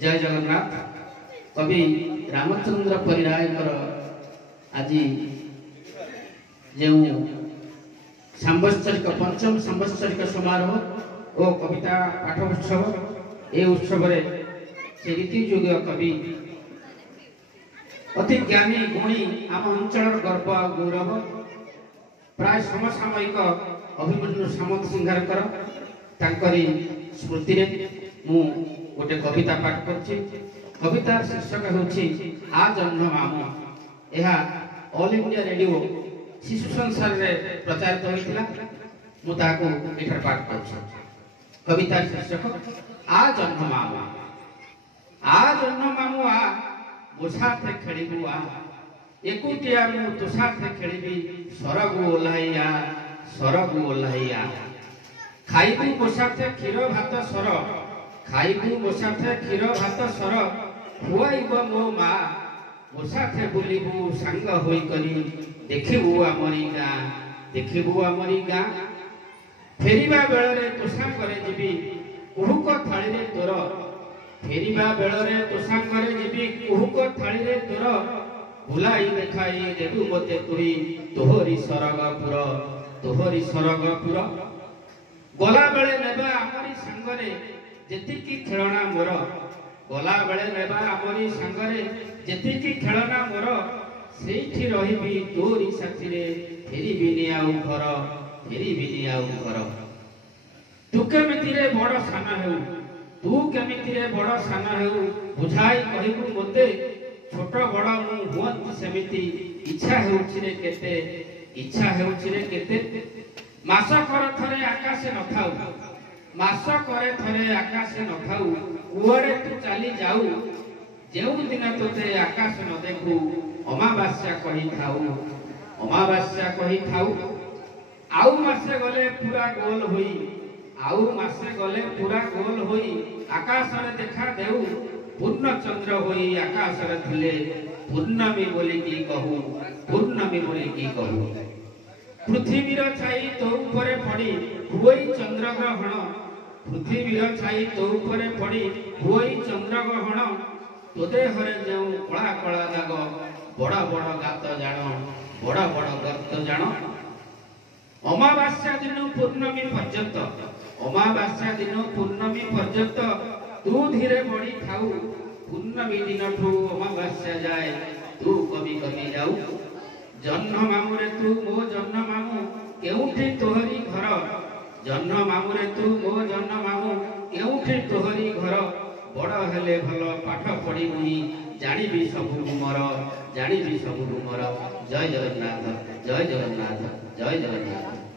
जय जगन्नाथ। कवि रामचंद्र परिरायकर आज जो सांवत्सरिक पंचम सांवत्सरिक समारोह और कविता पाठ उत्सव ए उत्सव से रीतियुग कवि अति ज्ञानी गुणी आम अंचल गर्व आ गौरव प्राय समसामयिक अभिमन्यु सामंत सिंगारकर तांकरी स्मृति रे मु गोटे कविता पाठ करछि। कवितार शीर्षक होछि आ जन्म मामू। यह ऑल इंडिया रेडियो शिशु संसार रे प्रचारित होइतिला। मु ताको एठार पाठ करछि। कवितार शीर्षक आ जन्म मामू। आ जन्म मामू आ बोसाथे खेलिबु आ एकुटिया मु तुसाथे खेलिबी सरगु ओल्हाइया सरगु ओल्हाइया खाइबु बोसाथे क्षीर भात सर खाइबु बोसाथे क्षीर भात सर खुआइब मो मा बोसाथे बुलिबु सांग होई करी देखिबु आमरी गाँ देखिबु आमरी गाँ फेरिबा बेलरे तुसा करे जिबी कुहुक थाली रे तोर फेरिबा बेलरे तुसा करे जिबी कुहुक थाली रे तोर भुलाई देखाई देबु मते तुही तोहरी सरगपुर तोहरी सरगपुर गला बेले नेबा आमरी संगरे जेतिकी खेलना मोर गला बेले नेबा आमरी संगरे जेतिकी खेलना मोर सेठी रहिबी तोरी साथी रे फेरिबिनी आउ घर फेरिबिनी आउ घर तू केमिति रे बड़ साना हेउ तू केमिति रे बड़ साना हेउ बुझाई कहिबु मते छोट बड़ मु हुअंती सेमिति इच्छा हेउछि रे केते इच्छा हेउछि रे केते मास कर थरे आकाशे न थाउ मास करे थरे आकाशे न थाउ कुआरे तू चली जाऊ जेउ दिन तोते आकाश न देखू अमावास्या कहि थाउ अमावास्या कहि थाउ आउ मासे गले पूरा गोल होई आउ मासे गले पूरा गोल होई आकाश रे देखा देउ पूर्ण चंद्र होई आकाश रे थिले पूर्णमी बोली की कहू पूर्णमी बोली की कहू पृथ्वी रो छाई तो ऊपर पड़ी हुई चंद्र ग्रहण पृथ्वी रो छाई तो ऊपर पड़ी हुई चंद्र ग्रहण तो देहरे जो कला कला दाग बड़ा बड़ा गात जान बड़ा बड़ा गर्त जान अमावास्या दिन पूर्णमी पर्यंत अमावास्या दिन पूर्णमी पर्यंत तू धीरे बढ़ी थाऊ पूर्णमी दिन ठू अमावास्या जाए तू कमी कमी जाऊ जन्म मामू रे तू मो जन्म मामू केउठी तोहरी घर जन्म मामू रे तू मो जन्म मामू केउठी तोहरी घर बड़ हेले भल पाठ पढ़ी मुई जानिबी सबु मोर जानिबी सबु मोर जय जगन्नाथ जय जगन्नाथ जय जगन्नाथ।